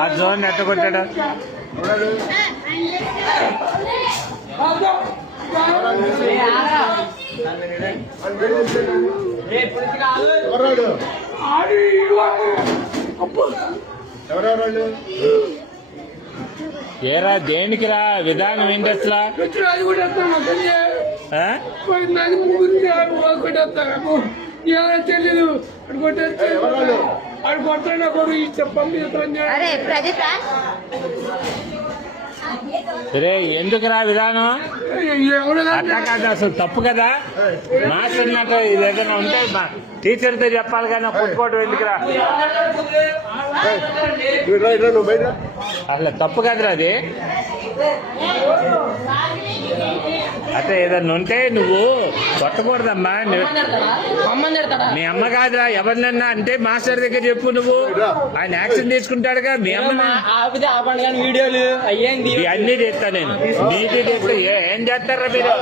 ఆ జోన్ ఎట్ట కొట్టాడు. ఏరా దేనికిరా విధానం ఏంటి అసలు? తెలియదు అడు కొట్టాడు కొడు చెప్పండి. రే ఎందుకురా విధానం అట్లా కాదు, అసలు తప్పు కదా. మాస్టర్ మాట ఇది ఏదైనా ఉంటే టీచర్తో చెప్పాలి కానీ కొట్టుకోవడం ఎందుకురా? అసలు తప్పు కదరా అది. అంటే ఏదన్నా ఉంటే నువ్వు కొట్టకూడదమ్మా. మీ అమ్మ కాదురా, ఎవరినన్నా అంటే మాస్టర్ దగ్గర చెప్పు. నువ్వు ఆయన యాక్షన్ తీసుకుంటాడుగా. మీ అమ్మ వీడియోలు అయ్యింది అన్నీ చేస్తా నేను. నీటి చేస్తే ఏం చేస్తారా మీరు?